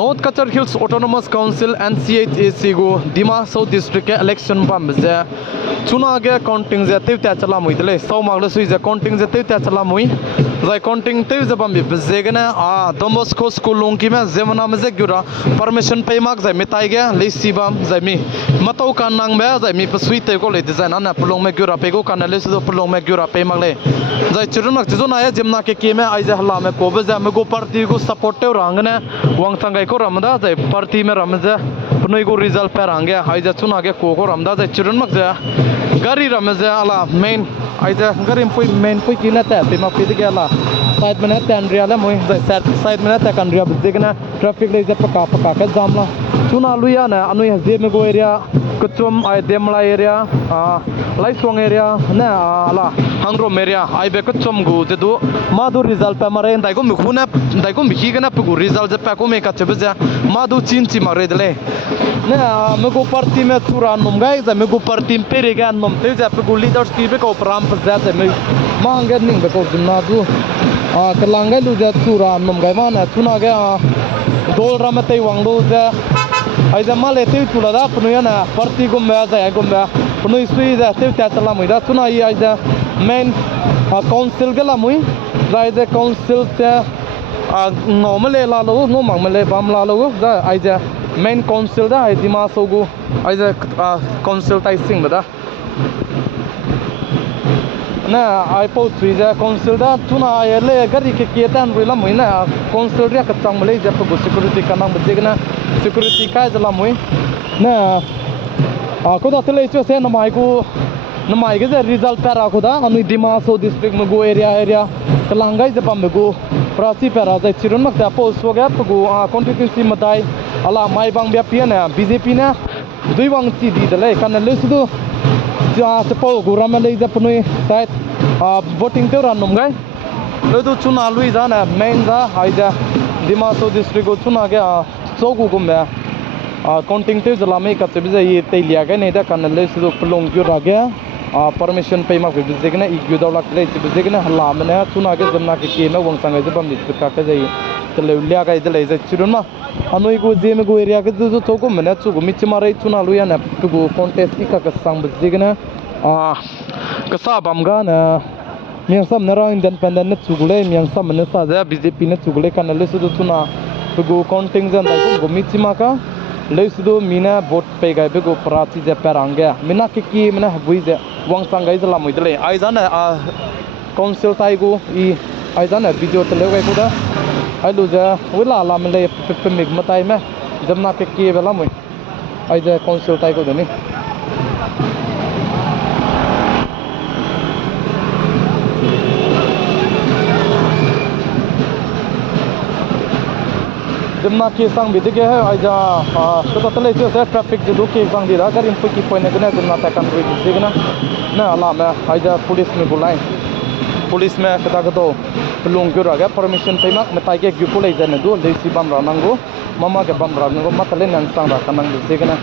North Kachar Hills Autonomous Council NCHAC go Dima South District election bam je chuna ge counting je te ta chala mui dele so mag le sui je counting je te ta chala mui zai counting te je bam bi je gena a Domos ko school lung ki me zemana me je gyura permission pay mag zai mitai ge le si bam zai mi matau kan nang me zai mi pasui te ko le design ana pulong me gyura pe ko kan le su pulong me gyura pe mag le zai churun nak chu na ya jemna ke me ai je hala me ko be je me go party go supportive rang ne wang thangai ko ramda zai party me ramja punoi go result per ange ai je chuna ge ko ramda zai churun mak je gari ramja ala main ai je gari pui main pui kina ta pe mak pe ge ala side mena tan ria la moi zai side mena ta kan ria bigna traffic le je paka ka jam la chuna luya na anu ya je me go area kuchum ai demla area laiswang area na ala hangrom area ai be kuchum gu je do madu result pa mare dai go mikhuna dai go mikhi gana pu result je pa ko me ka chebe ja madu chin chi mare dele na me go party me tura nom gai za me go party pere ga nom te ja pu leaders ki be ko pram pa ja te me mang ga ning be ko na du kalangai lu ja tura nom gai ma na tuna ga dol ramate wang do ja ai za male te chula da punu ya na party gum ba za gum ba punu sui za te ta chala mui da tuna ai za main council ga la mui za ai za council te normally la lo no mang male bam la lo za ai za main council da ai dima so gu ai za council tai sing ba da na ai po thui ja council da tuna ai le gari ke tan ri la mui na council ria ka chang male ja po security ka nang bje na security ka jala mui na ko da tele chu se na mai ge ja result para ko da anu dima so district mu go area kalangai ja pam go prasi para ja chirun mak da po so ga go constituency matai ala mai bang bia pia na BJP na dui wang chi di dale kan le su do ja chapo go ram le ja punoi side voting te ran nom gai le do chuna lui ja na main ja hai ja dima so district go chuna ge so gu gum ya counting te jala me ka te ja ye te lia ga ne da kan le su do plong gyu ra ge permission pay ma bi je gna igyu da lak le bi je gna hala me na chuna ge jamna ke me wang sang ge bam ni ka ka ja te le lia ga de le ja chirun ma anoi go je me go area ge do to go me na chu go mi chima rai chuna lu ya na tu go contest ki ka sang bi je gna ka sa bam ga na miang sam na ra independent na chu gule miang sam na sa ja BJP na chu gule kan le su do chuna tu go counting jan dai go mi chima ka le su do mina vote pe ga be go prati je peranga mina ki mina bui je wang sang ga jala moi dele ai jan na council tai go I ai jan na video te le ga ko da ai lu ja wila la me le pe mig matai me jamna ki bela moi ai ja council tai ko ni जमना के संग भी दिखे है आजा तो तले जो से ट्रैफिक जो के संग दिला कर इन की पॉइंट ने जमना तक kan ri दिगना ना अला में आजा पुलिस में बुलाए पुलिस में कता कतो लुंग गुरा ga permission pe mak metai ke gyu pulai jane do le si bam ra nango mama ke bam ra nango matale nan sang ra kanang दिगना